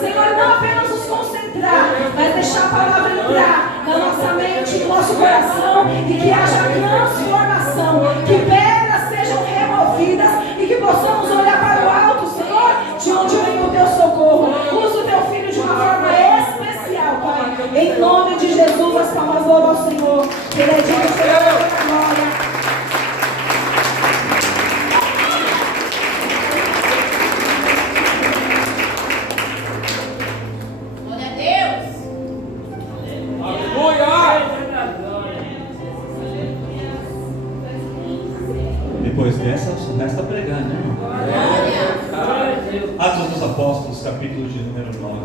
Senhor, não apenas nos concentrar, mas deixar a palavra entrar na nossa mente, no nosso coração, e que haja transformação, que pedras sejam removidas e que possamos olhar para o alto, Senhor, de onde vem o teu socorro. Usa o teu filho de uma forma especial, Pai. Em nome de Jesus, as palmas louvam ao Senhor. Ele é digno de toda a glória. Depois dessa, só resta pregar, né? Atos dos Apóstolos, capítulo de número 9.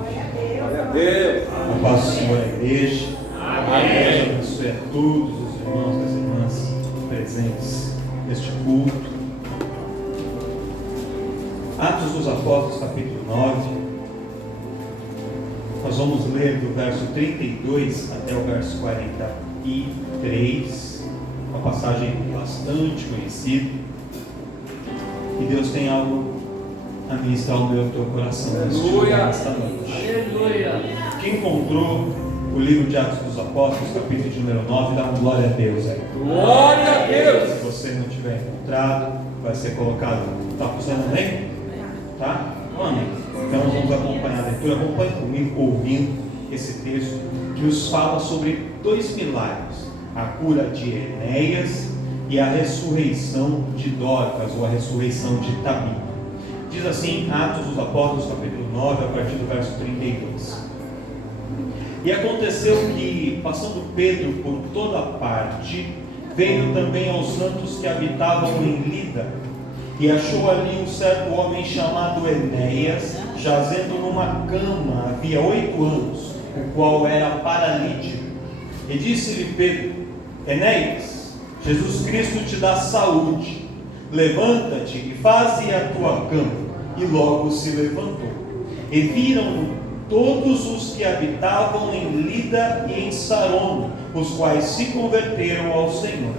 Glória a Deus. A paz do Senhor à igreja. Deus abençoe a todos os irmãos e as irmãs presentes neste culto. Atos dos Apóstolos, capítulo 9. Nós vamos ler do verso 32 até o verso 43. Uma passagem bastante conhecida. E Deus tem algo a ministrar ao meu e ao teu coração nesta noite. Aleluia. Quem encontrou o livro de Atos dos Apóstolos, capítulo de número 9, dá uma glória a Deus aí. Glória a Deus. Se você não tiver encontrado, vai ser colocado. Está funcionando bem? Tá? Amém. Então nós vamos acompanhar a leitura. Acompanhe comigo ouvindo esse texto que nos fala sobre dois milagres: a cura de Enéas e a ressurreição de Dorcas, ou a ressurreição de Tabita. Diz assim, Atos dos Apóstolos, capítulo 9, a partir do verso 32. E aconteceu que, passando Pedro por toda parte, veio também aos santos que habitavam em Lida, e achou ali um certo homem chamado Enéas, jazendo numa cama havia 8 anos, o qual era paralítico. E disse-lhe Pedro: Enéas, Jesus Cristo te dá saúde, levanta-te e faze a tua cama. E logo se levantou. E viram todos os que habitavam em Lida e em Sarona, os quais se converteram ao Senhor.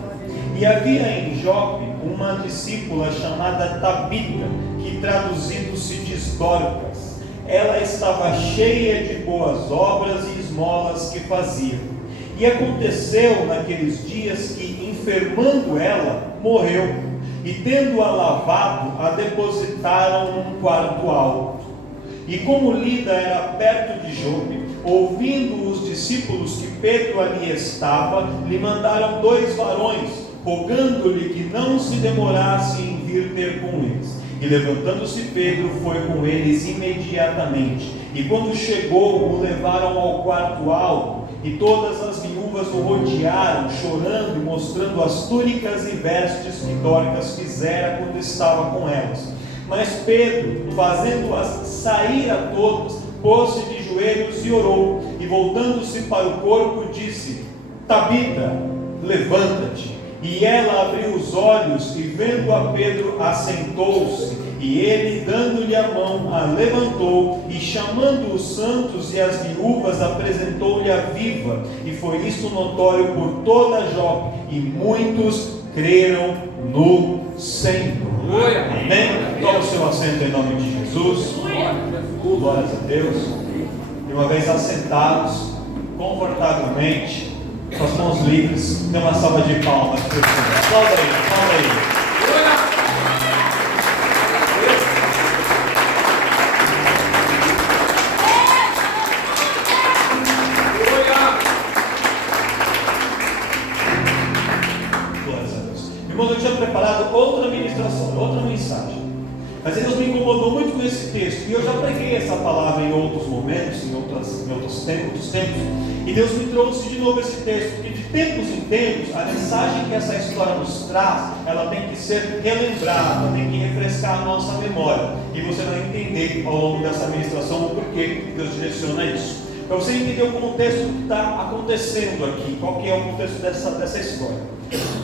E havia em Jope uma discípula chamada Tabita, que traduzido se diz Dorcas. Ela estava cheia de boas obras e esmolas que fazia. E aconteceu naqueles dias que, enfermando ela, morreu. E tendo-a lavado, a depositaram num quarto alto. E como Lida era perto de Jope, ouvindo os discípulos que Pedro ali estava, lhe mandaram 2 varões, rogando-lhe que não se demorasse em vir ter com eles. E levantando-se Pedro, foi com eles imediatamente. E quando chegou, o levaram ao quarto alto. E todas as viúvas o rodearam, chorando e mostrando as túnicas e vestes que Dorcas fizera quando estava com elas. Mas Pedro, fazendo-as sair a todas, pôs-se de joelhos e orou. E voltando-se para o corpo, disse: Tabita, levanta-te. E ela abriu os olhos e, vendo a Pedro, assentou-se. E ele, dando-lhe a mão, a levantou, e chamando os santos e as viúvas, apresentou-lhe a viva. E foi isto notório por toda Jope, e muitos creram no Senhor. Amém? Toma o seu assento em nome de Jesus. Glórias a Deus. E uma vez assentados, confortavelmente, com as mãos livres, dê uma salva de palmas para o Senhor. Salva aí, salva aí. Irmãos, eu tinha preparado outra ministração, outra mensagem, mas Deus me incomodou muito com esse texto, e eu já preguei essa palavra em outros momentos, em outros tempos, e Deus me trouxe de novo esse texto, porque de tempos em tempos, a mensagem que essa história nos traz, ela tem que ser relembrada, tem que refrescar a nossa memória, e você vai entender ao longo dessa ministração o porquê Deus direciona isso. Para você entender o contexto que está acontecendo aqui, qual que é o contexto dessa história.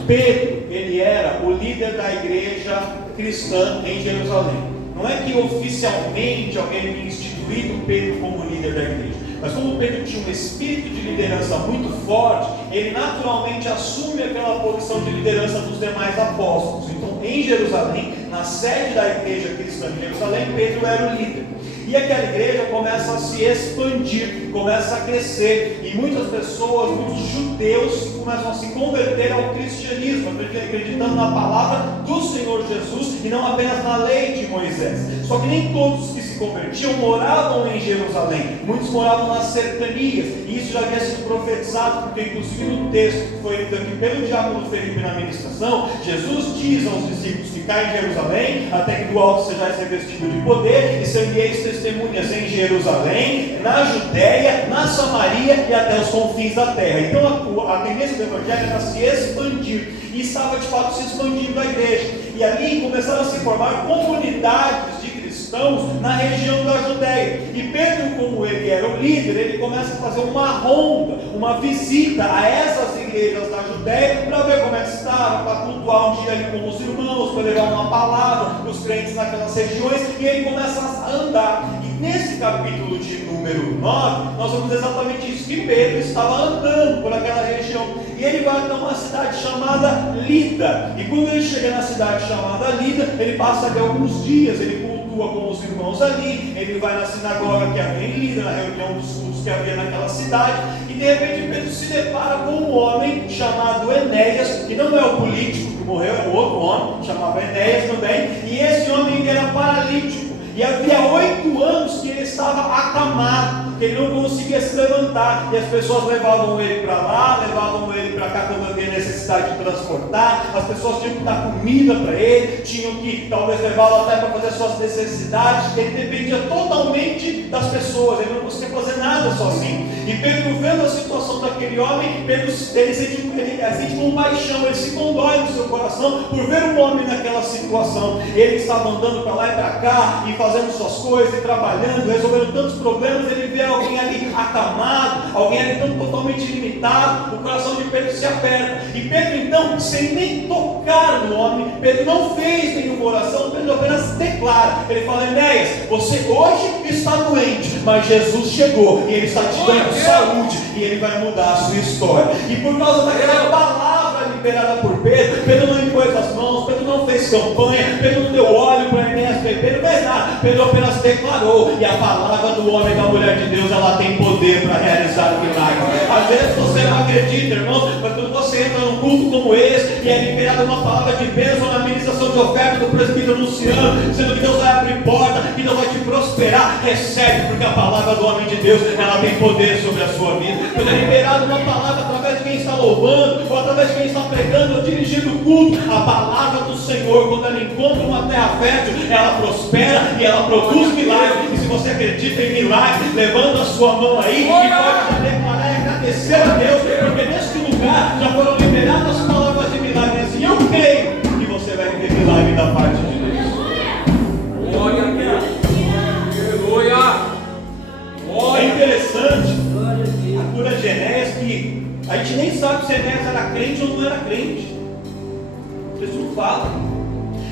Pedro, ele era o líder da igreja cristã em Jerusalém. Não é que oficialmente alguém tinha instituído Pedro como líder da igreja, mas como Pedro tinha um espírito de liderança muito forte, ele naturalmente assume aquela posição de liderança dos demais apóstolos. Então em Jerusalém, na sede da igreja cristã de Jerusalém, Pedro era o líder. E aquela igreja começa a se expandir, começa a crescer, e muitas pessoas, muitos judeus começam a se converter ao cristianismo, acreditando na palavra do Senhor Jesus e não apenas na lei de Moisés. Só que nem todos que se convertiam moravam em Jerusalém, muitos moravam nas cercanias, e isso já havia sido profetizado, porque inclusive no texto que foi lido aqui pelo diácono Felipe na ministração, Jesus diz aos discípulos: ficai em Jerusalém, até que do alto sejais revestidos de poder, e sereis testemunhas em Jerusalém, na Judéia, na Samaria e até os confins da terra. Então a tendência do Evangelho era se expandir, e estava de fato se expandindo a igreja, e ali começaram a se formar comunidades de cristãos na região da Judéia. E Pedro, como ele era o líder, ele começa a fazer uma ronda, uma visita a essas igrejas da Judéia, para ver como é que estava, para cultuar um dia ali com os irmãos, para levar uma palavra para os crentes naquelas regiões, e ele começa a andar. E nesse capítulo de número 9, nós vemos exatamente isso, que Pedro estava andando por aquela região, e ele vai até uma cidade chamada Lida, e quando ele chega na cidade chamada Lida, ele passa ali alguns dias, ele cultua com os irmãos ali, ele vai na sinagoga que havia em Lida, na reunião dos cultos que havia naquela cidade, e de repente Pedro se depara com um homem chamado Enéas, que não é o político que morreu, é o outro homem, chamava Enéas também, e esse homem ele era paralítico, e havia 8 anos que ele estava acamado, que ele não conseguia se levantar, e as pessoas levavam ele para lá, levavam ele para cá quando havia necessidade de transportar, as pessoas tinham que dar comida para ele, tinham que talvez levá-lo até para fazer suas necessidades, ele dependia totalmente das pessoas, ele não conseguia fazer nada sozinho. E Pedro, vendo a situação daquele homem, ele sente compaixão, ele se condói no seu coração por ver um homem naquela situação, ele que estava andando para lá e para cá, e fazendo suas coisas, e trabalhando, resolvendo tantos problemas, ele vê alguém ali acamado, alguém ali tão totalmente limitado, o coração de Pedro se aperta, e Pedro então, sem nem tocar no homem, Pedro não fez nenhuma oração, Pedro apenas declara, ele fala: Enéas, você hoje está doente, mas Jesus chegou, e ele está te dando saúde, e ele vai mudar a sua história. E por causa daquela palavra liberada por Pedro, Pedro não impôs as mãos, Pedro não fez campanha, Pedro não deu óleo para Enéas beber, não fez nada, Pedro apenas declarou, e a palavra do homem e da mulher de Deus, ela tem poder para realizar milagres. Às vezes você não acredita, irmãos, mas quando você entra num culto como esse, e é liberada uma palavra de bênção na ministração de oferta do presbítero Luciano, dizendo que Deus vai abrir porta, que Deus vai te prosperar, recebe, porque a palavra do homem de Deus, ela tem poder sobre a sua vida. Quando é liberada uma palavra através de quem está louvando, ou através de quem está pregando, ou dirigindo o culto, a palavra do Senhor, quando ela encontra uma terra fértil, ela prospera e ela produz milagres. E se você acredita em milagres, levanta a sua mão aí e pode declarar e agradecer a Deus, porque neste lugar já foram liberadas as palavras de milagres, e eu creio que você vai ter milagre da parte de Deus. Glória a Deus. Aleluia. É interessante a cura de Enéas, que a gente nem sabe se Enéas era crente ou não era crente. Jesus fala.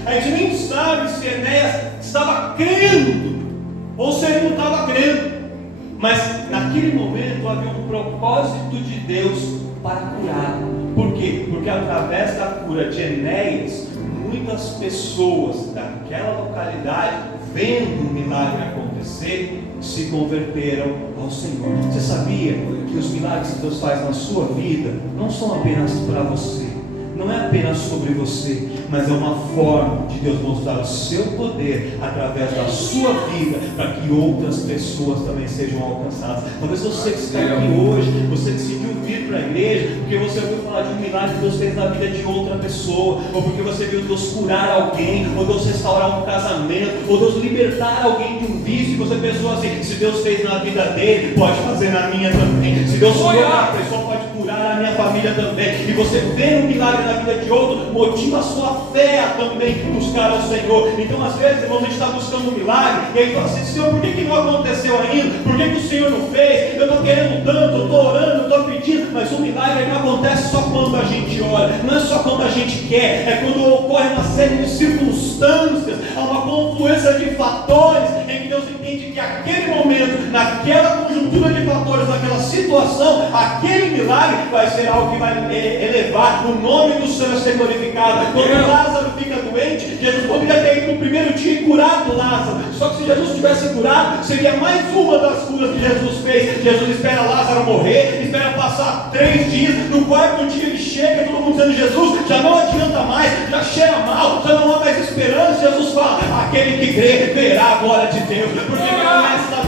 A gente nem sabe se Enéas estava crendo ou se ele não estava crendo. Mas naquele momento havia um propósito de Deus para curar. Por quê? Porque através da cura de Enéas, muitas pessoas daquela localidade, vendo o milagre acontecer, se converteram ao Senhor. Você sabia que os milagres que Deus faz na sua vida não são apenas para você, não é apenas sobre você, mas é uma forma de Deus mostrar o seu poder através da sua vida, para que outras pessoas também sejam alcançadas. Talvez você que está aqui hoje, você decidiu vir para a igreja porque você ouviu falar de um milagre que Deus fez na vida de outra pessoa, ou porque você viu Deus curar alguém, ou Deus restaurar um casamento, ou Deus libertar alguém de um vício, e você pensou assim: se Deus fez na vida dele, pode fazer na minha também. Se Deus curar a pessoa, pode curar a minha família também. E você vê um milagre na vida de outro, motiva a sua fé a também buscar ao Senhor. Então às vezes, irmãos, a gente está buscando um milagre, e aí fala assim: Senhor, por que não aconteceu ainda? Por que o Senhor não fez? Eu estou querendo tanto, eu estou orando, eu estou pedindo, mas o milagre não acontece só quando a gente ora, não é só quando a gente quer, é quando ocorre uma série de circunstâncias, há uma confluência de fatores, em que Deus entende que aquele momento, naquela conjuntura de fatores, naquela situação, aquele milagre vai ser algo que vai elevar o nome do Senhor a ser glorificado. Quando Lázaro fica fica doente, Jesus poderia ter ido no primeiro dia e curado Lázaro. Só que se Jesus tivesse curado, seria mais uma das curas que Jesus fez. Jesus espera Lázaro morrer, espera passar 3 dias, no 4º dia ele chega, todo mundo dizendo: Jesus, já não adianta mais, já cheira mal, já não há mais esperança. Jesus fala: aquele que crê, verá a glória de Deus, porque não é essa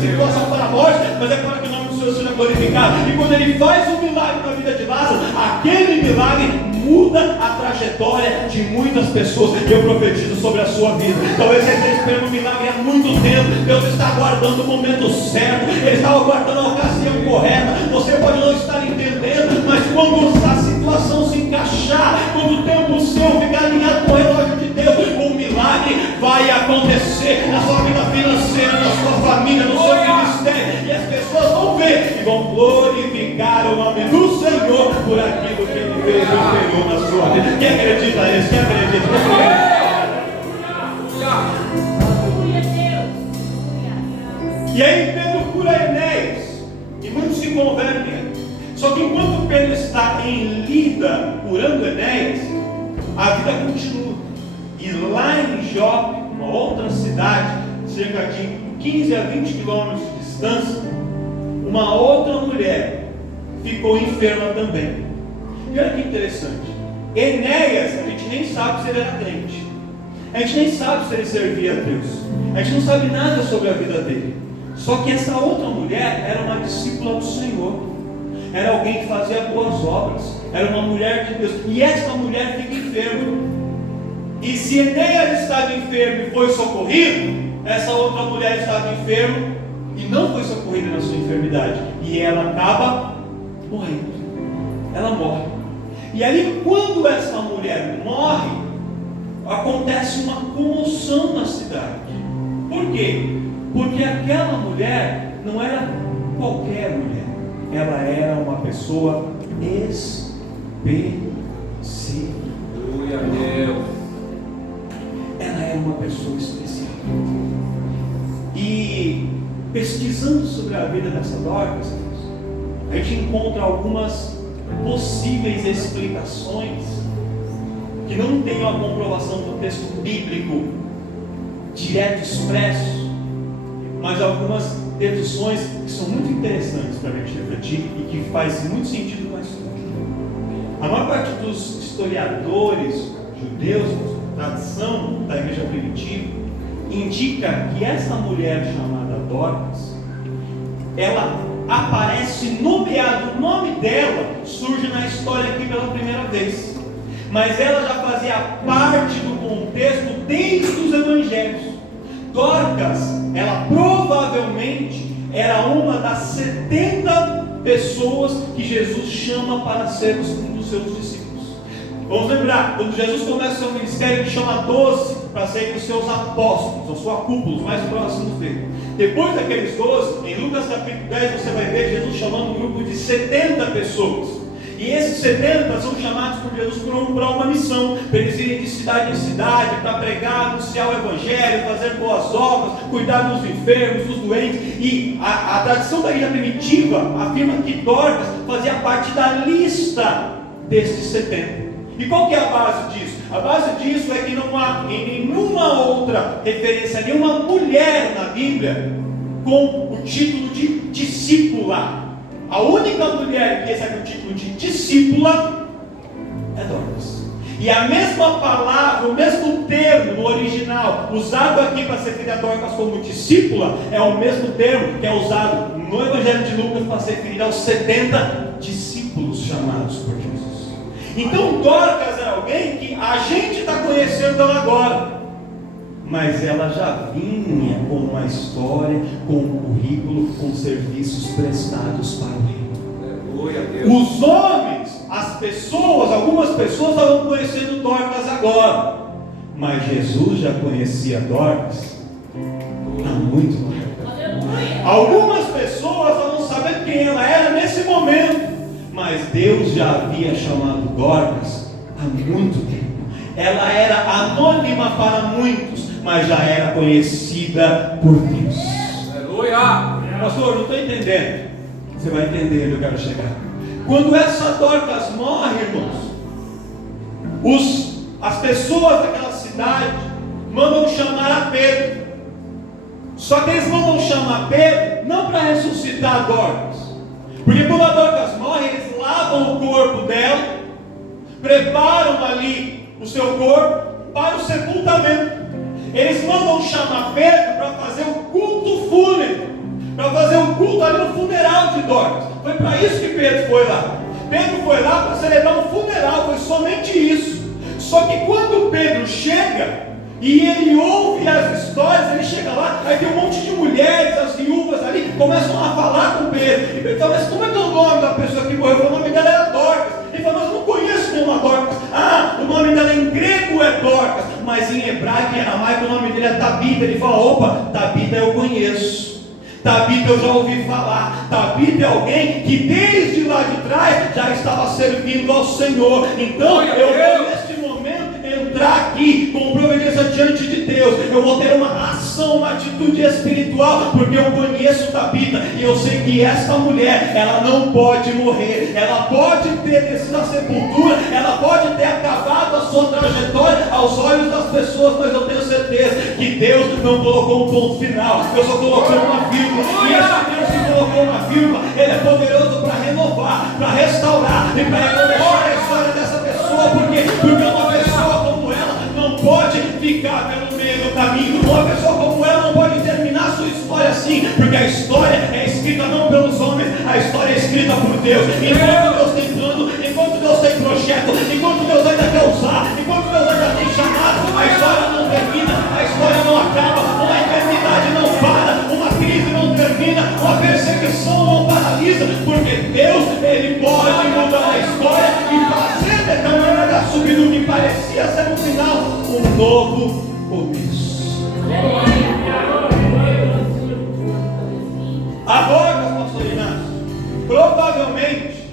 situação para a morte, mas é para que o nome do Senhor seja glorificado. E quando ele faz um milagre na vida de Lázaro, aquele milagre muda a trajetória de muitas pessoas. Eu profetizo sobre a sua vida. Talvez você esteja esperando um milagre há muito tempo. Deus está aguardando o momento certo, Ele está aguardando a ocasião correta. Você pode não estar entendendo, mas quando a situação se encaixar, quando o tempo seu ficar alinhado com o relógio de Deus, um milagre vai acontecer na sua vida financeira, na sua família, no seu ministério, e as pessoas vão ver e vão glorificar o nome do Senhor por aquilo que Ele fez e operou na sua vida. Quem acredita nisso? Quem acredita? E aí Pedro cura Enéas e muitos se convertem. Só que enquanto Pedro está em Lida curando Enéas, a vida continua. E lá em Jope, uma outra cidade, cerca de 15 a 20 quilômetros de distância, uma outra mulher ficou enferma também. E olha que interessante, Enéas, a gente nem sabe se ele era crente, a gente nem sabe se ele servia a Deus, a gente não sabe nada sobre a vida dele. Só que essa outra mulher era uma discípula do Senhor, era alguém que fazia boas obras, era uma mulher de Deus, e essa mulher fica enferma. E se Enéas estava enfermo e foi socorrido, essa outra mulher estava enferma e não foi socorrida na sua enfermidade, e ela acaba morrendo. Ela morre. E aí, quando essa mulher morre, acontece uma comoção na cidade. Por quê? Porque aquela mulher não era qualquer mulher, ela era uma pessoa específica. Glória a Deus. Ela era uma pessoa especial. E pesquisando sobre a vida dessa Dorcas, a gente encontra algumas possíveis explicações que não tem uma comprovação do texto bíblico direto, expresso, mas algumas deduções que são muito interessantes para a gente refletir e que faz muito sentido com a história. A maior parte dos historiadores judeus, tradição da igreja primitiva, indica que essa mulher chamada Dorcas, ela aparece nomeado, o nome dela surge na história aqui pela primeira vez, mas ela já fazia parte do contexto desde os evangelhos. Dorcas, ela provavelmente era uma das 70 pessoas que Jesus chama para ser um dos seus discípulos. Vamos lembrar, quando Jesus começa o seu ministério, ele chama 12 para serem os seus apóstolos, a sua cúpula, os mais próximos dele. Depois daqueles 12, em Lucas capítulo 10, você vai ver Jesus chamando um grupo de 70 pessoas. E esses 70 são chamados por Jesus para uma missão, para eles irem de cidade em cidade, para pregar, anunciar o Evangelho, fazer boas obras, cuidar dos enfermos, dos doentes. E a tradição da igreja primitiva afirma que Dorcas fazia parte da lista desses 70. E qual que é a base disso? A base disso é que não há em nenhuma outra referência, nenhuma mulher na Bíblia com o título de discípula. A única mulher que recebe o título de discípula é Dorcas. E a mesma palavra, o mesmo termo no original, usado aqui para se referir a Dorcas como discípula, é o mesmo termo que é usado no Evangelho de Lucas para se referir aos 70 discípulos chamados por Jesus. Então Dorcas era alguém que a gente está conhecendo ela agora, mas ela já vinha com uma história, com um currículo, com serviços prestados para o reino. Os homens, as pessoas, algumas pessoas estavam conhecendo Dorcas agora, mas Jesus já conhecia Dorcas há muito tempo. Algumas pessoas estavam sabendo quem ela era nesse momento, mas Deus já havia chamado Dorcas há muito tempo. Ela era anônima para muitos, mas já era conhecida por Deus. Aleluia! Pastor, não estou entendendo. Você vai entender onde eu quero chegar. Quando essa Dorcas morre, irmãos, as pessoas daquela cidade mandam chamar a Pedro. Só que eles mandam chamar Pedro não para ressuscitar Dorcas, porque quando a Dorcas morre, eles lavam o corpo dela, preparam ali o seu corpo para o sepultamento. Eles mandam chamar Pedro para fazer o culto fúnebre, para fazer um culto ali no funeral de Dorcas. Foi para isso que Pedro foi lá. Pedro foi lá para celebrar um funeral, foi somente isso. Só que quando Pedro chega e ele ouve as histórias, ele chega lá, aí tem um monte de mulheres, as viúvas ali, que começam a falar com Pedro. E Pedro fala, mas como é que é o nome da pessoa que morreu? O nome dela era Dorcas. Ele fala, mas eu não conheço nenhuma Dorcas. Ah, o nome dela em grego é Dorcas, mas em hebraico e em aramaico o nome dele é Tabita. Ele fala, opa, Tabita eu conheço. Tabita eu já ouvi falar. Tabita é alguém que desde lá de trás já estava servindo ao Senhor. Então eu vou neste momento entrar aqui com providência diante de Deus. Eu vou ter uma ação, uma atitude espiritual, porque eu conheço Tabita e eu sei que esta mulher, ela não pode morrer. Ela pode ter descido à sepultura, ela pode ter acabado a sua trajetória aos olhos das pessoas, mas eu tenho certeza que Deus não colocou um ponto final. Eu só coloquei uma vírgula. E esse Deus que colocou uma vírgula, Ele é poderoso para renovar, para restaurar e para recomeçar a história dessa pessoa. Porque uma pessoa como ela não pode ficar pelo meio do caminho. Uma pessoa como ela não pode terminar a sua história assim, porque a história é escrita não pelos homens, a história é escrita por Deus. Enquanto Deus tem plano, enquanto Deus tem projeto, enquanto Deus ainda quer usar, enquanto Deus ainda tem chamado, a história não termina, a história não acaba, uma enfermidade não para, uma crise não termina, uma perseguição não paralisa, porque Deus, Ele pode mudar a história e fazer de tal maneira subir do que parecia ser no final um novo começo. Agora, pastor Inácio, provavelmente,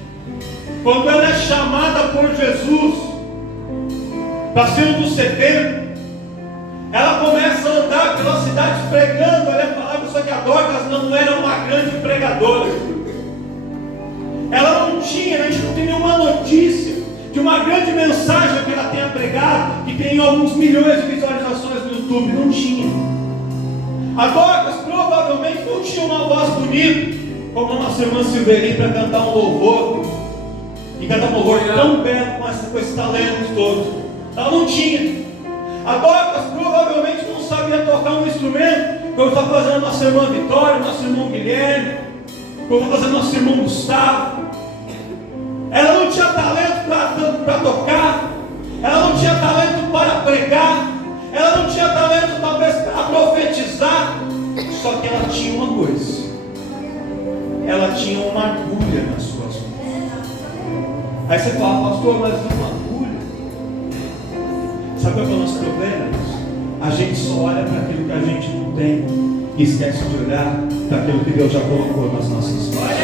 quando ela é chamada por Jesus para ser um dos 70, ela começa a andar pela cidade pregando, ela é palavra, só que a Dorcas não era uma grande pregadora. Ela não tinha, a gente não tem nenhuma notícia de uma grande mensagem que ela tenha pregado, que tem alguns milhões de visualizações no YouTube. Não tinha. A Dorcas provavelmente não tinha uma voz bonita, como a nossa irmã Silveri, para cantar um louvor, e cantar um louvor tão belo com esse talento todo. Ela não tinha. A Dorcas provavelmente não sabia tocar um instrumento, como está fazendo a nossa irmã Vitória, nosso irmão Guilherme, como está fazendo nosso irmão Gustavo. Ela não tinha talento para tocar, ela não tinha talento para pregar, ela não tinha talento talvez para profetizar, só que ela tinha uma coisa: ela tinha uma agulha nas suas mãos. Aí você fala, pastor, mas uma agulha? Sabe qual é o nosso problema? A gente só olha para aquilo que a gente não tem e esquece de olhar para aquilo que Deus já colocou nas nossas histórias.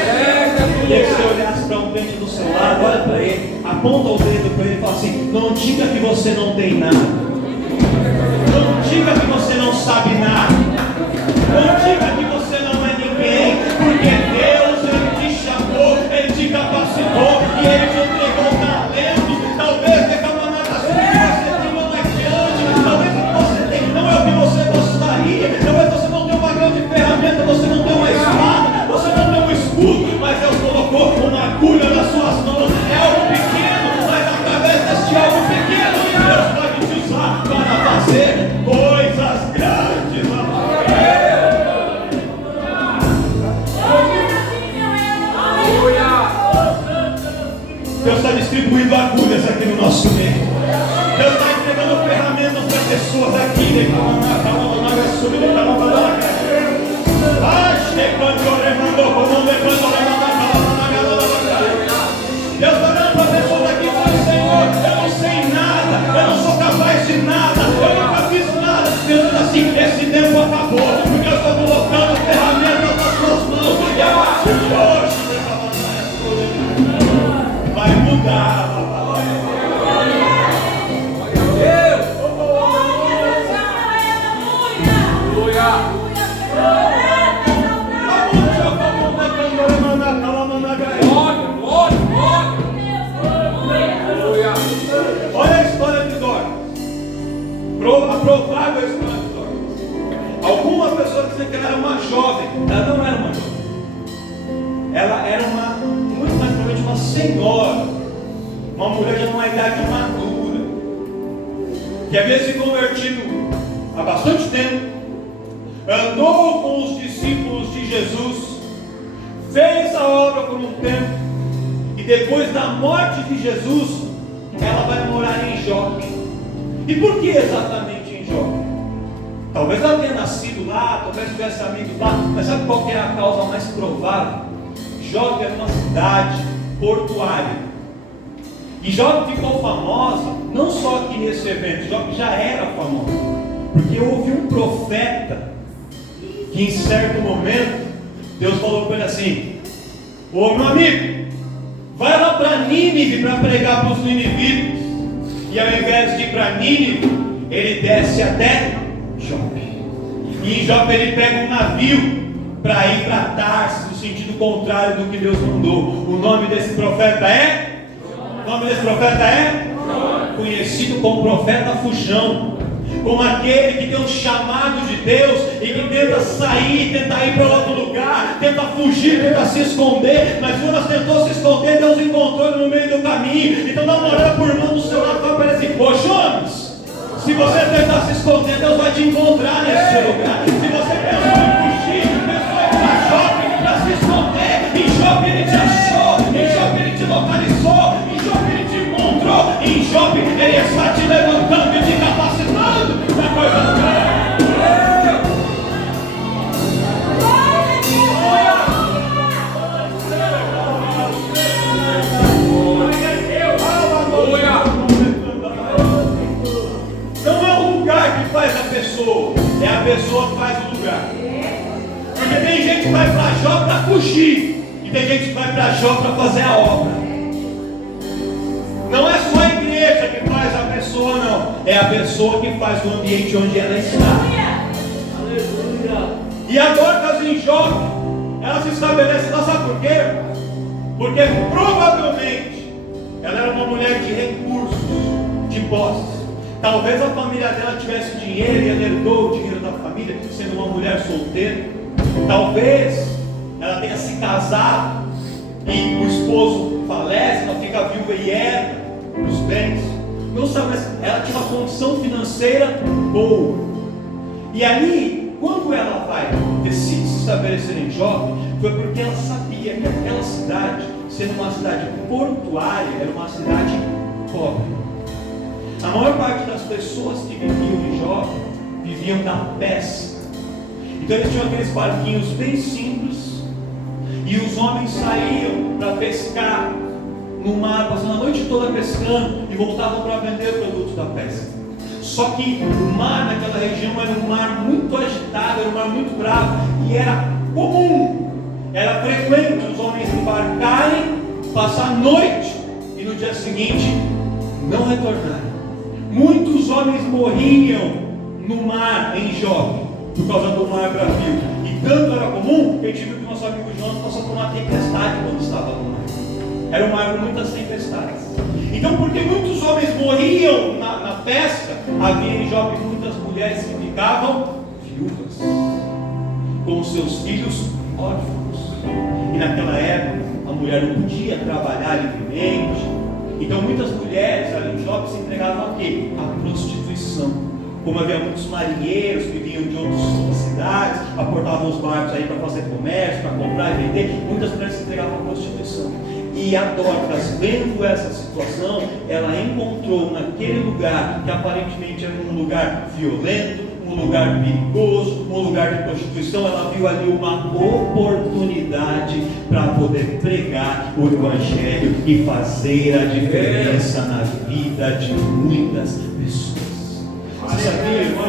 E aí se você olhasse para um crente do seu lado, olha para ele, aponta o dedo para ele e fala assim: não diga que você não tem nada, não diga que você não sabe nada, não diga que você não é ninguém, porque Deus, Ele te chamou, Ele te capacitou e Ele te entregou talento. Talvez a caminhada sua que você tem não é grande, talvez o que você tem não é o que você gostaria, talvez você não tenha uma grande ferramenta, você não tem uma espada, você não tem um escudo, mas Deus colocou uma agulha nas suas mãos. É algo pequeno, mas através deste algo pequeno, Deus pode te usar para fazer coisas grandes. Deus está distribuindo agulhas aqui no nosso meio. Deus está entregando ferramentas para pessoas aqui. Deus está dando para pessoas aqui e fala: Senhor, eu não sei nada, eu não sou capaz de nada, eu nunca fiz nada. Deus diz assim: esse tempo acabou, porque eu estou colocando ferramentas nas suas mãos, e a partir de hoje vai mudar. Olha a história de Dorcas. dizendo que ela era uma jovem. Ela não era uma jovem. Ela era muito mais provavelmente uma senhora, uma mulher de uma idade madura, que havia se convertido há bastante tempo, andou com os discípulos de Jesus, fez a obra por um tempo, e depois da morte de Jesus, ela vai morar em Jope. E por que exatamente em Jope? Talvez ela tenha nascido lá, talvez tivesse amigos lá, mas sabe qual que é a causa mais provável? Jope era uma cidade portuária. E Jope ficou famosa, não só aqui nesse evento, Jope já era famosa, porque houve um profeta, que em certo momento, Deus falou para ele assim: ô meu amigo, vai lá para Nínive para pregar para os ninivitas. E ao invés de ir para Nínive, ele desce até Jope. E em Jope ele pega um navio para ir para Tarsis, no sentido contrário do que Deus mandou. O nome desse profeta é? O nome desse profeta é? Conhecido como profeta fujão, como aquele que tem um chamado de Deus e que tenta sair, tenta ir para outro lugar, tenta fugir, tenta se esconder, mas quando ela tentou se esconder, Deus encontrou ele no meio do caminho. Então dá uma olhada por irmão do seu lado e fala para ele assim: ô Jonas, se você tentar se esconder, Deus vai te encontrar nesse lugar. Se você pensou em fugir, pensou em ir para Jope para se esconder, em Jope ele te achou, em Jope ele te localizou, em Jope ele te encontrou, em Jope ele está te levantando e te capacitando para coisas grandes. Não é o lugar que faz a pessoa, é a pessoa que faz o lugar. Porque tem gente que vai para Jó para fugir, e tem gente que vai para Jó para fazer a obra. Não é só a igreja que faz a pessoa, não. É a pessoa que faz o ambiente onde ela está. E agora em Jó, ela se estabelece lá, sabe por quê? Porque provavelmente ela era uma mulher de recursos, de posses. Talvez a família dela tivesse dinheiro e ela herdou o dinheiro da família, sendo uma mulher solteira. Talvez ela tenha se casado e o esposo falece, ela fica viúva e herda os bens. Não sabe, mas ela tinha uma condição financeira boa. E ali, quando ela decide se estabelecer em Jope, foi porque ela sabia que aquela cidade, sendo uma cidade portuária, era uma cidade pobre. A maior parte das pessoas que viviam em Jope viviam da pesca. Então eles tinham aqueles barquinhos bem simples, e os homens saíam para pescar no mar, passando a noite toda pescando, e voltavam para vender produtos da pesca. Só que o mar naquela região era um mar muito agitado, era um mar muito bravo, e era comum, era frequente os homens embarcarem, passar a noite e no dia seguinte não retornarem. Muitos homens morriam no mar em Jope por causa do mar bravio, e tanto era comum que a gente viu que nosso amigo Jonas passou por uma tempestade quando estava no mar. Era um mar com muitas tempestades. Então, porque muitos homens morriam na pesca, havia em Jope muitas mulheres que ficavam viúvas, com os seus filhos órfãos. E naquela época, a mulher não podia trabalhar livremente. Então muitas mulheres ali em Jope se entregavam a quê? A prostituição. Como havia muitos marinheiros que vinham de outras cidades, aportavam os barcos aí para fazer comércio, para comprar e vender, muitas mulheres se entregavam à prostituição. E a Dorcas, vendo essa situação, ela encontrou naquele lugar, que aparentemente era um lugar violento, um lugar perigoso, um lugar de prostituição, ela viu ali uma oportunidade para poder pregar o Evangelho e fazer a diferença na vida de muitas pessoas. Você sabia, irmão,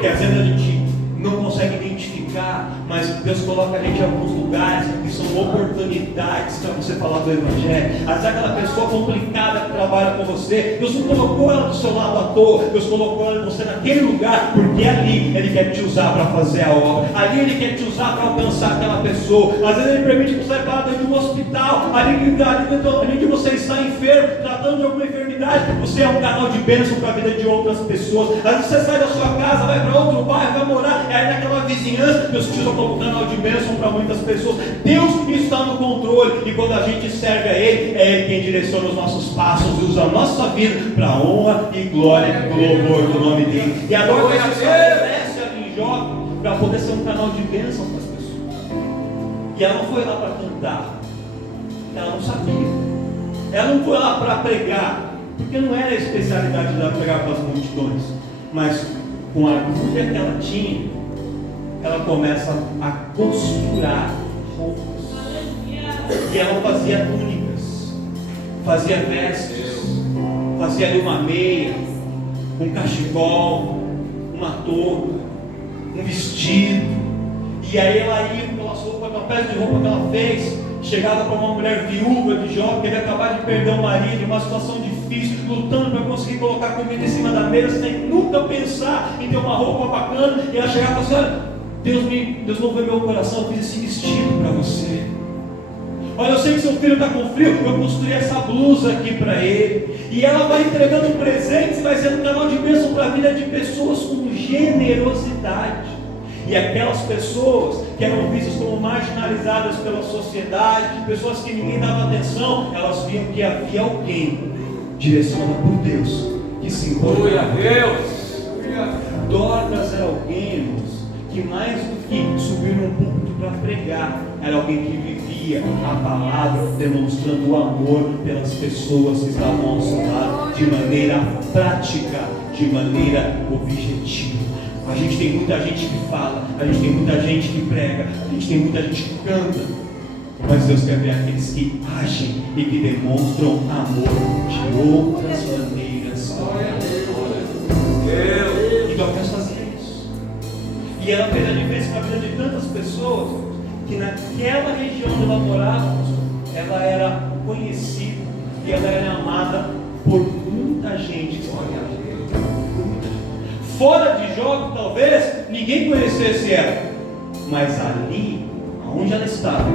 que às vezes a gente não consegue identificar, mas Deus coloca a gente em alguns lugares que são oportunidades para você falar do Evangelho. Às vezes aquela pessoa complicada que trabalha com você, Deus não colocou ela do seu lado à toa, Deus colocou você naquele lugar, porque ali Ele quer te usar para fazer a obra, ali Ele quer te usar para alcançar aquela pessoa. Às vezes Ele permite que você vá dentro de um hospital, ali que você está enfermo, tratando de alguma enfermidade, prioridade. Você é um canal de bênção para a vida de outras pessoas. Às vezes você sai da sua casa, vai para outro bairro, vai morar, aí naquela vizinhança, Deus te usou como um canal de bênção para muitas pessoas. Deus está no controle, e quando a gente serve a Ele, é Ele quem direciona os nossos passos e usa a nossa vida para a honra e glória e louvor do nome dele. E agora você estabelece ali em Jó para poder ser um canal de bênção para as pessoas. E ela não foi lá para cantar, ela não sabia. Ela não foi lá para pregar, porque não era a especialidade dela pregar para as multidões. Mas com a agulha que ela tinha, ela começa a costurar roupas. E ela fazia túnicas, fazia vestes, fazia ali uma meia, um cachecol, uma touca, um vestido. E aí ela ia pelas roupas, com a peça de roupa que ela fez, chegava para uma mulher viúva de Jó, que havia acabado de perder o marido, uma situação difícil, lutando para conseguir colocar comida em cima da mesa, sem nunca pensar em ter uma roupa bacana. E ela chegava e falava assim: olha, Deus moveu meu coração, eu fiz esse vestido para você. Olha, eu sei que seu filho está com frio, eu costurei essa blusa aqui para ele. E ela vai entregando presentes e vai sendo um canal de bênção para a vida de pessoas com generosidade. E aquelas pessoas que eram vistas como marginalizadas pela sociedade, pessoas que ninguém dava atenção, elas viam que havia alguém direcionado por Deus que se importava. Dorcas era alguém, irmãos, que mais do que subir num púlpito para pregar, era alguém que vivia a palavra, demonstrando o amor pelas pessoas que estavam ao seu lado, de maneira prática, de maneira objetiva. A gente tem muita gente que fala, a gente tem muita gente que prega, a gente tem muita gente que canta, mas Deus quer ver aqueles que agem e que demonstram amor de outras maneiras. E Dorcas fazia isso. E ela fez a diferença na vida de tantas pessoas, que naquela região onde ela morava, ela era conhecida e ela era amada por muita gente. Fora de Jó, talvez ninguém conhecesse ela, mas ali, onde ela estava,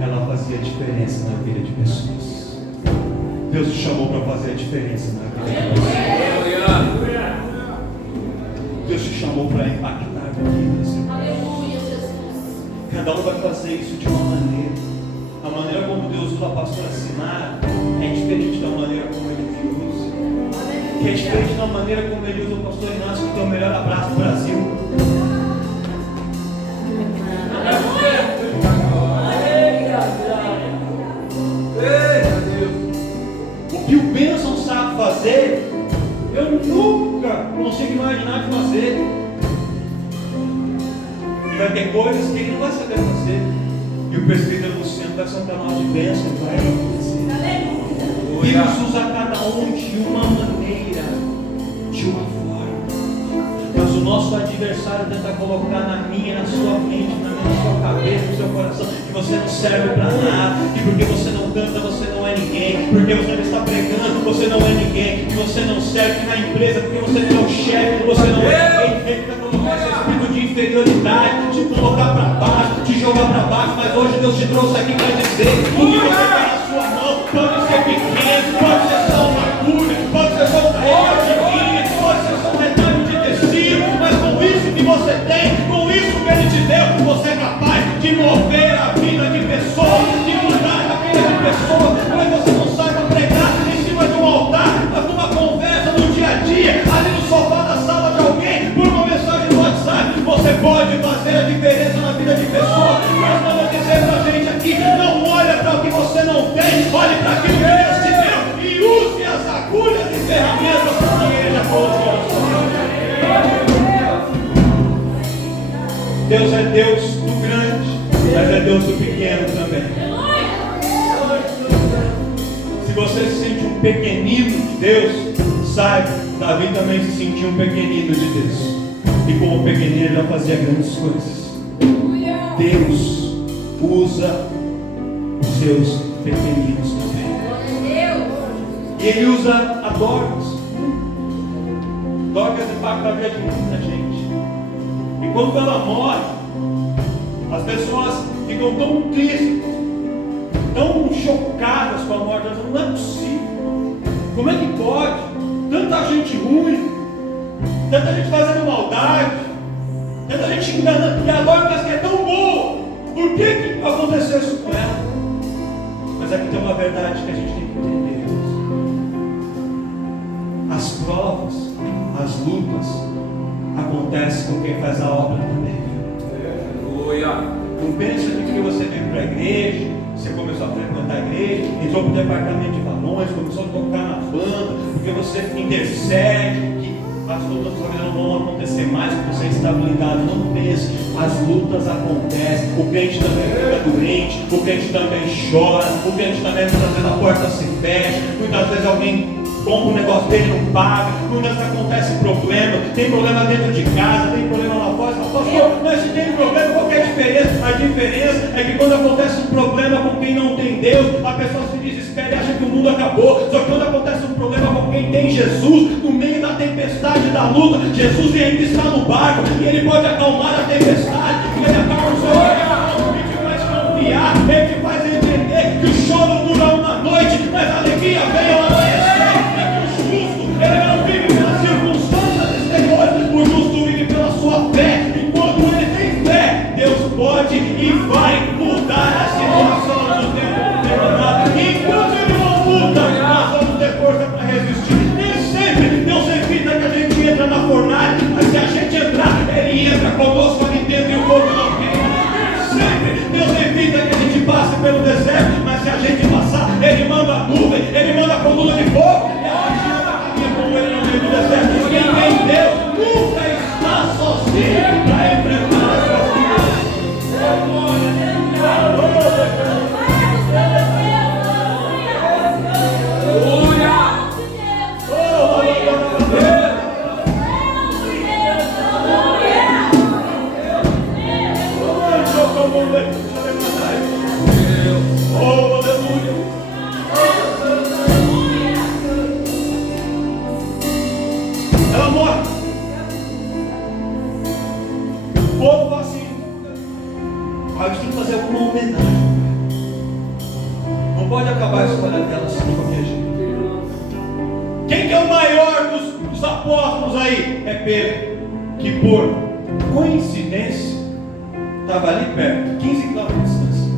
ela fazia diferença na vida de pessoas. Deus te chamou para fazer a diferença na vida de pessoas. Deus te chamou para impactar vidas. Cada um vai fazer isso de uma maneira. A maneira como Deus usa a pastora Sinara é diferente da maneira como Ele te usa. Que é diferente da maneira como Ele usa o pastor Inácio, que tem o melhor abraço do Brasil. O que o Benção sabe fazer, eu nunca consigo imaginar de fazer. E vai ter coisas que ele não vai saber fazer. E o presbítero Luciano vai ser um canal de bênção e vai acontecer. Deus usa cada um de uma maneira, de uma forma. Mas o nosso adversário tenta colocar na minha, na sua mente, na sua cabeça, no seu coração, que você não serve para nada, que porque você não canta, você não é ninguém, porque você não está pregando, você não é ninguém, que você não serve na empresa, porque você não é o chefe, você não é ninguém. Ele tenta colocar esse espírito de inferioridade, te colocar para baixo, te jogar para baixo, mas hoje Deus te trouxe aqui para dizer: o que você tem na sua mão pode ser pequeno, pode ser só uma agulha, pode ser só um retalho de linha, pode ser só um retalho de tecido, mas com isso que você tem, com isso que Ele te deu, você é capaz de mover a vida de pessoas, de mudar a vida de pessoas. Mas você não saiba pregar em cima de um altar, mas numa conversa no dia a dia, ali no sofá da sala de alguém, por uma mensagem no WhatsApp, você pode fazer a diferença na vida de pessoas. Mas eu vou dizer pra gente aqui: não olha para o que você não tem, olhe para aquilo que Deus te deu e use as agulhas e ferramentas que Ele já colocou. Deus é Deus do grande, mas é Deus do pequeno também. Se você se sente um pequenino de Deus, saiba, Davi também se sentia um pequenino de Deus. E como pequenino ele já fazia grandes coisas. Deus usa os seus pequeninos também. E Ele usa a Dorcas. Dorcas impacta a vida de muita gente. E quando ela morre, as pessoas ficam tão tristes, tão chocadas com a morte. Elas dizem: não é possível. Como é que pode? Tanta gente ruim, tanta gente fazendo maldade, tanta gente enganando, e agora parece que é tão boa. Por que aconteceu isso com ela? Mas aqui tem uma verdade que a gente tem que entender. As provas, as lutas, acontecem com quem faz a obra também. Aleluia. Não pensa que porque você veio para a igreja, você começou a frequentar a igreja, entrou para o departamento de varões, começou a tocar na banda, porque você intercede, que as lutas da vida não vão acontecer mais, porque você está blindado. Não pense, as lutas acontecem, o crente também fica doente, o crente também chora, o crente também muitas vezes a porta se fecha, muitas vezes alguém compra um negócio dele e não paga, muitas vezes acontece problema, tem problema dentro de casa, tem problema lá fora, pastor, mas se tem problema, qual que é a diferença? A diferença é que quando acontece um problema com quem não tem Deus, a pessoa se desespera e acha que o mundo acabou. Só que quando acontece um problema com quem tem Jesus, no meio da tempestade, da luta, Jesus ainda está no barco, e Ele pode acalmar a tempestade, e Ele acalma o seu coração, e te faz confiar, Ele te faz entender que o choro dura uma noite, mas a alegria vem ao amanhecer. Ele não vive pelas circunstâncias exteriores, o justo vive pela sua fé. E quando ele tem fé, Deus pode e vai mudar a situação no tempo determinado. Enquanto ele não muda, nós vamos ter força para resistir. Nem sempre Deus evita que a gente entre na fornalha, mas se a gente entrar, Ele entra conosco ali dentro e o fogo não queima. Nem sempre Deus evita que a gente passe pelo deserto, mas se a gente passar, Ele manda a nuvem, Ele manda a coluna de fogo. Ele no meio do deserto. Quem tem Deus nunca está sozinho para enfrentar as suas que por coincidência estava ali perto, 15 quilômetros de distância.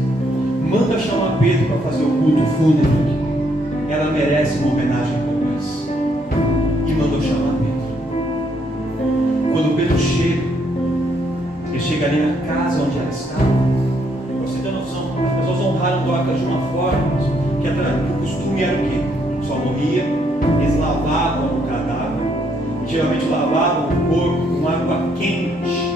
Manda chamar Pedro para fazer o culto fúnebre. Ela merece uma homenagem como essa. E mandou chamar Pedro. Quando Pedro chega, ele chega ali na casa onde ela estava. Para você ter noção, as pessoas honraram Dorcas de uma forma que o costume era o quê? Só morria, eles lavavam o cadáver. Geralmente lavavam o corpo com água quente,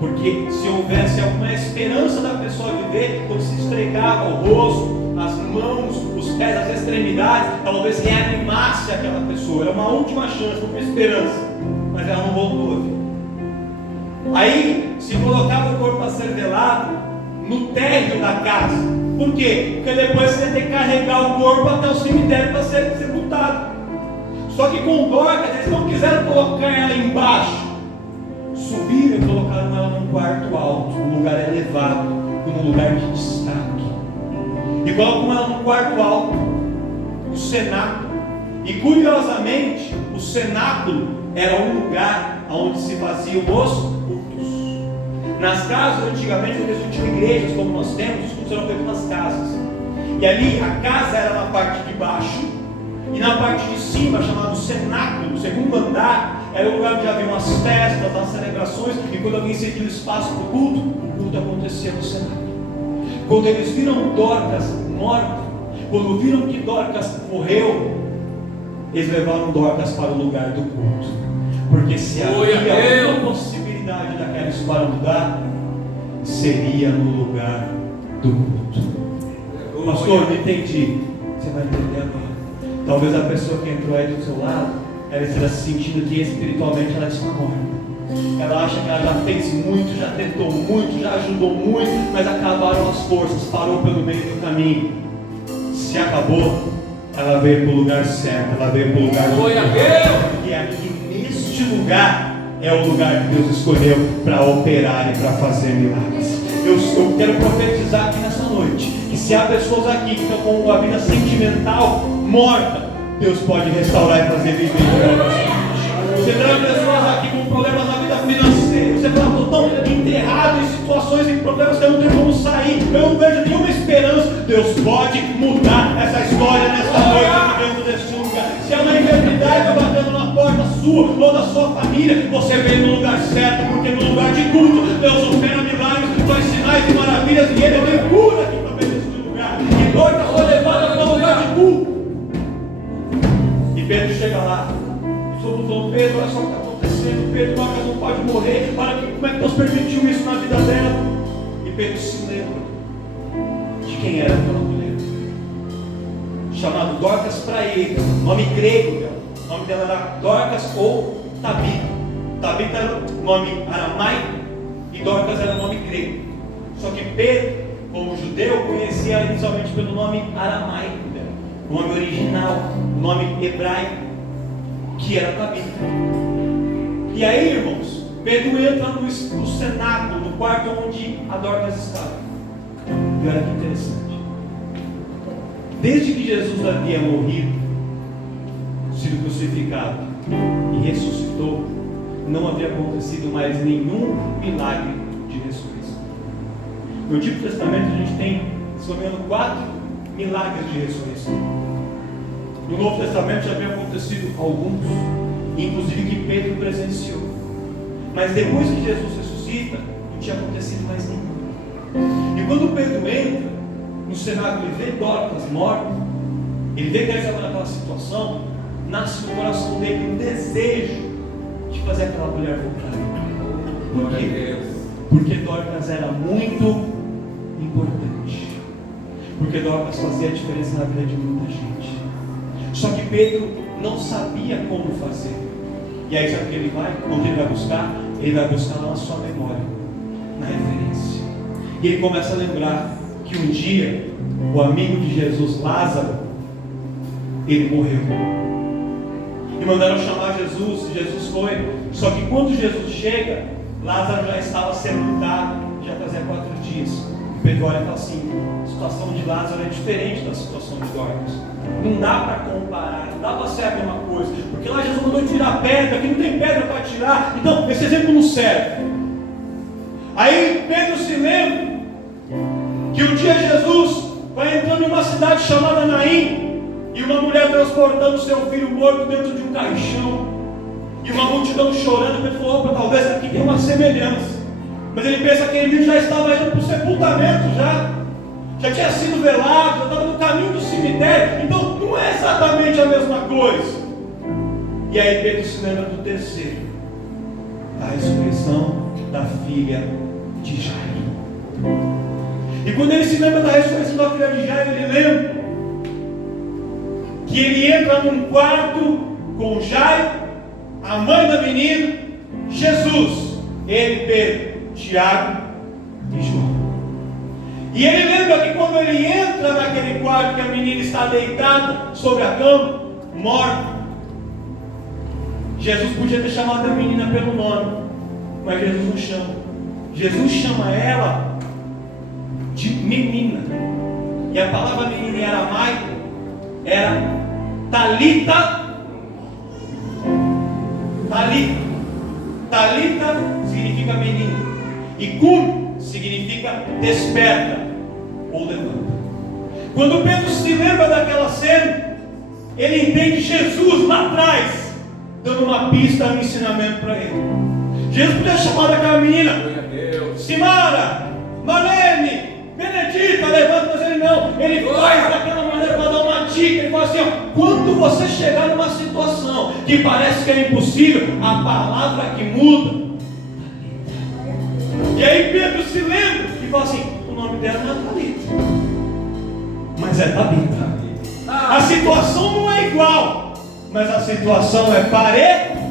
porque se houvesse alguma esperança da pessoa viver, quando se esfregava o rosto, as mãos, os pés, as extremidades, talvez reanimasse aquela pessoa. Era uma última chance, uma esperança, mas ela não voltou a vida. Aí se colocava o corpo a ser velado no térreo da casa. Por quê? Porque depois você ia ter que carregar o corpo até o cemitério para ser sepultado. Só que com Dorcas, eles não quiseram colocar ela embaixo. Subiram e colocaram ela num quarto alto, num lugar elevado, num lugar de destaque. E colocam ela num quarto alto, o cenáculo. E curiosamente, o cenáculo era um lugar onde se faziam os cultos. Nas casas, antigamente, eles não tinham igrejas como nós temos, os cultos eram feitos nas casas. E ali, a casa era na parte de baixo, e na parte de cima, chamado cenáculo, o segundo andar, era o lugar onde haviam as festas, as celebrações, e quando alguém cedia o espaço para o culto acontecia no cenáculo. Quando eles viram Dorcas morta, quando viram que Dorcas morreu, eles levaram Dorcas para o lugar do culto. Porque se havia alguma possibilidade daquela história mudar, seria no lugar do culto. Pastor, não entendi. Você vai entender agora. Talvez a pessoa que entrou aí do seu lado, ela esteja se sentindo que espiritualmente ela está morta. Ela acha que ela já fez muito, já tentou muito, já ajudou muito, mas acabaram as forças, parou pelo meio do caminho. Se acabou, ela veio para o lugar certo, ela veio para o lugar do Deus. E aqui neste lugar é o lugar que Deus escolheu para operar e para fazer milagres. Eu quero profetizar aqui nessa noite que se há pessoas aqui que estão com uma vida sentimental morta, Deus pode restaurar e fazer viver de novo. Você traz pessoas aqui com problemas na vida financeira. Você fala, estou tão enterrado em situações e problemas que eu não tenho como sair. Eu não vejo nenhuma esperança. Deus pode mudar essa história nessa noite dentro desse lugar. Se é uma enfermidade batendo na porta sua ou da sua família, você veio no lugar certo, porque no lugar de culto Deus opera milagres, faz sinais e maravilhas, e Ele tem cura aqui também nesse lugar. E Dorcas foi levada para o lugar de culto. E Pedro chega lá. Todo falando, Pedro, olha só o que está acontecendo. Pedro, Dorcas não pode morrer. Olha como é que Deus permitiu isso na vida dela. E Pedro se lembra de quem era aquela mulher, chamado Dorcas para ele, nome grego dela. O nome dela era Dorcas ou Tabita. Tabita era o nome aramaico e Dorcas era o nome grego. Só que Pedro, como judeu, conhecia ela inicialmente pelo nome aramaico dela, o nome original, o nome hebraico, que era Tabita. E aí, irmãos, Pedro entra no cenáculo, no quarto onde a Dorcas estava. E olha que interessante. Desde que Jesus havia morrido, sido crucificado e ressuscitou, não havia acontecido mais nenhum milagre de ressurreição. No Antigo Testamento a gente tem, se não me engano, 4 milagres de ressurreição. No Novo Testamento já havia acontecido alguns, inclusive que Pedro presenciou. Mas depois que Jesus ressuscita, não tinha acontecido mais nenhum. E quando Pedro entra no cenáculo e vê Dorcas morta, ele vê que ela estava naquela situação, nasce no coração dele um desejo de fazer aquela mulher voltar. Por quê? Porque Dorcas era muito importante. Porque Dorcas fazia a diferença na vida de muita gente. Só que Pedro não sabia como fazer. E aí sabe o que ele vai? Onde ele vai buscar? Ele vai buscar lá na sua memória, na referência. E ele começa a lembrar que um dia o amigo de Jesus, Lázaro, ele morreu. E mandaram chamar Jesus. Jesus foi. Só que quando Jesus chega, Lázaro já estava sepultado, já fazia 4 dias. E Pedro olha e fala assim: a situação de Lázaro é diferente da situação de Dorcas. Não dá para comparar, não dá para ser a mesma coisa. Porque lá Jesus mandou tirar pedra, aqui não tem pedra para tirar. Então esse exemplo não serve. Aí Pedro se lembra que um dia Jesus vai entrando em uma cidade chamada Naim, e uma mulher transportando seu filho morto dentro de um caixão, e uma multidão chorando. Pedro falou: opa, talvez aqui tenha uma semelhança. Mas ele pensa que aquele menino já estava indo para o sepultamento, já tinha sido velado, já estava no caminho do cemitério. Então não é exatamente a mesma coisa. E aí Pedro se lembra do terceiro, da ressurreição da filha de Jairo. E quando ele se lembra da ressurreição da filha de Jairo, ele lembra que ele entra num quarto com Jairo, a mãe da menina, Jesus, ele, Pedro, Tiago e João. E ele lembra que quando ele entra naquele quarto, que a menina está deitada sobre a cama, morta, Jesus podia ter chamado a menina pelo nome, mas Jesus não chama. Jesus chama ela de menina. E a palavra menina em aramaico era Talita. Talita significa menina. E cum significa desperta ou levanta. Quando Pedro se lembra daquela cena, ele entende Jesus lá atrás, dando uma pista, um ensinamento para ele. Jesus podia chamar daquela menina: Simara, Marlene, Benedita, levanta, mas ele não. Ele faz daquela maneira para dar uma dica. Ele fala assim: ó, quando você chegar numa situação que parece que é impossível, a palavra que muda. E aí Pedro se lembra e fala assim: o nome dela não é Talita, mas é Tabita. A situação não é igual, mas a situação é parecida.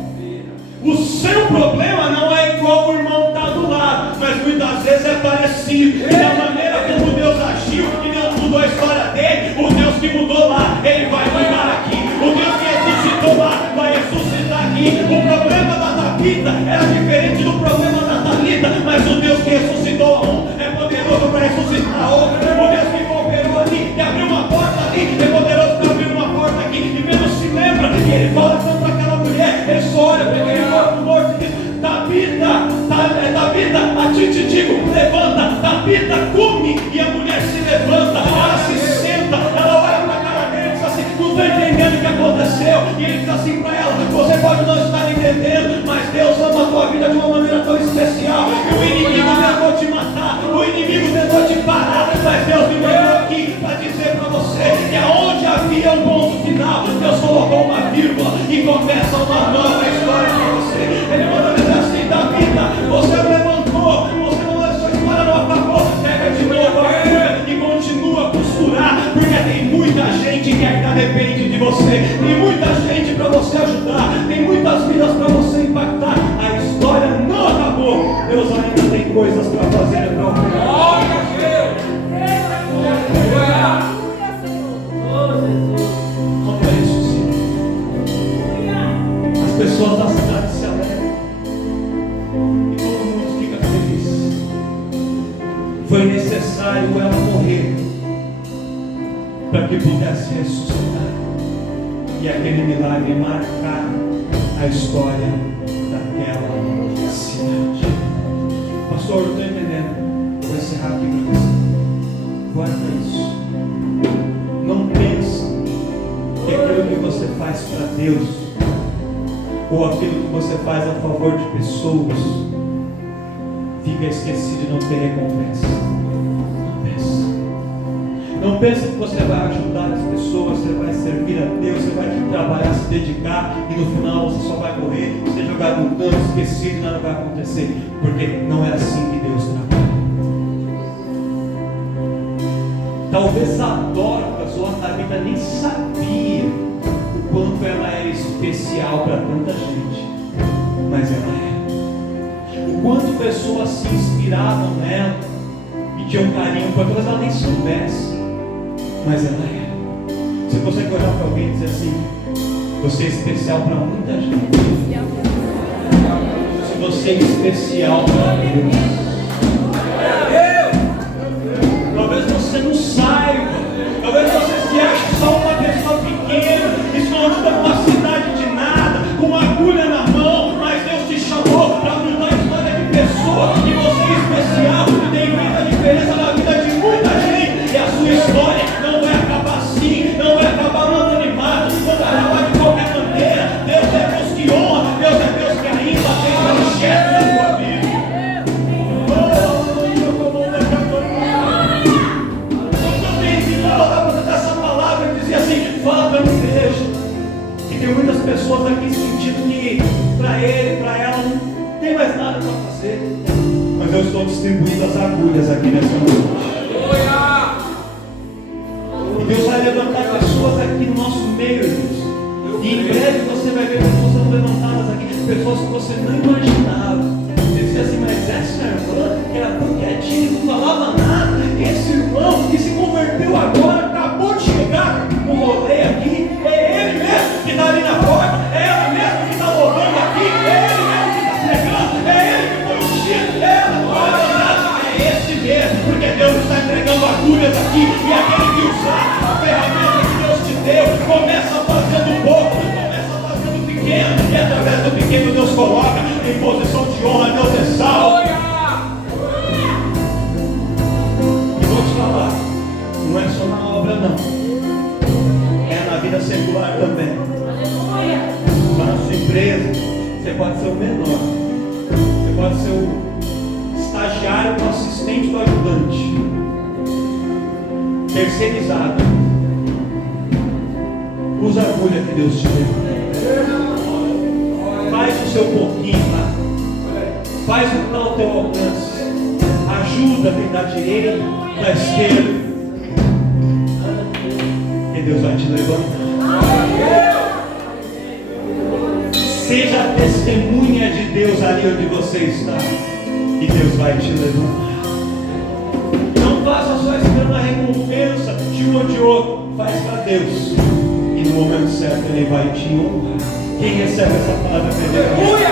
O seu problema não é igual o irmão que está do lado, mas muitas vezes é parecido. E da maneira como Deus agiu, e Deus mudou a história dele, o Deus que mudou lá, ele vai mudar aqui. O Deus que ressuscitou lá, vai ressuscitar aqui. O problema da Tabita era diferente do problema da Talita, mas o Deus que ressuscitou a um é poderoso para ressuscitar a outro. O Deus que operou ali, que abriu uma porta ali, é poderoso para abrir uma porta aqui. E mesmo se E ele diz assim para ela: você pode não estar entendendo, mas Deus ama a tua vida de uma maneira tão especial. E o inimigo tentou te matar, o inimigo tentou te parar, mas Deus me mandou aqui para dizer para você que aonde havia um ponto final, Deus colocou uma vírgula e começa uma nova história para você. Ele mandou dizer assim: Davi, você levantou, você não, a sua história não acabou, pega de novo a agulha e continua a costurar, porque tem muita gente que ainda depende de você, tem muita gente para você ajudar, tem muitas vidas para você impactar. A história não acabou, Deus ainda tem coisas para fazer no teu final. Como é isso, Senhor? As pessoas da cidade se alegram e todo mundo fica feliz. Foi necessário ela morrer para que pudesse ressuscitar, e aquele milagre marcar a história daquela cidade. Pastor, eu estou entendendo. Vou encerrar aqui para você. Guarda isso. Não pensa que aquilo que você faz para Deus, ou aquilo que você faz a favor de pessoas, fica esquecido e não tem recompensa. Não pensa. Não pensa que você vai ajudar as pessoas, você vai servir a Deus, você vai trabalhar, se dedicar, e no final você só vai morrer, ser jogado no tanto, esquecido, e nada vai acontecer, porque não é assim que Deus trabalha. Talvez a Dorcas ou a Tabita nem sabia o quanto ela era especial para tanta gente, mas ela era. O quanto pessoas se inspiravam nela e tinham carinho por ela, talvez ela nem soubesse, mas ela era. Você consegue olhar para alguém e dizer assim: você é especial para muita gente. Se você é especial para Deus. Talvez você não saiba, talvez você se ache só uma pessoa pequena, escondida numa cidade de nada, com uma agulha na mão, mas Deus te chamou para mudar a história de pessoa, e você é especial, e tem muita diferença na vida de muita gente, e a sua história não vai acabar assim, não vai acabar no anonimato, não vai acabar de qualquer maneira. Deus é Deus que honra, Deus é Deus que ainda tem manchete na sua vida. Fala para mim, igreja, que tem muitas pessoas aqui sentindo que para ele, para ela, não tem mais nada para fazer. Mas eu estou distribuindo as agulhas aqui nessa noite. E Deus vai levantar pessoas aqui no nosso meio, Deus. E em breve você vai ver pessoas sendo levantadas aqui, pessoas que você não imaginava. Você dizia assim: mas essa irmã, que era tão quietinha, não falava nada, esse irmão que se converteu agora, acabou de chegar no rolê aqui, é ele mesmo que está ali na porta, é ele mesmo que está louvando aqui, é ele mesmo que está pregando, é ele que foi ungido, ela não fala nada, é esse mesmo, porque Deus está entregando agulhas aqui, e aquele que usar a ferramenta que Deus te deu, começa fazendo pouco, começa fazendo pequeno, e através do pequeno Deus coloca em posição de honra, Deus exalta. E vou te falar, não é só na obra não, é na vida secular também. Lá na sua empresa, você pode ser o menor, você pode ser o estagiário, o assistente do ajudante, terceirizado. Usa a agulha que Deus te deu. Faz o seu pouquinho lá, faz o que está ao teu alcance, ajuda quem da direita, da esquerda, e Deus vai te levantar. Seja a testemunha de Deus ali onde você está, e Deus vai te levantar. Não faça só esperando a recompensa de um ou de outro, faz para Deus, e no momento certo Ele vai te honrar. Quem recebe essa palavra, aleluia!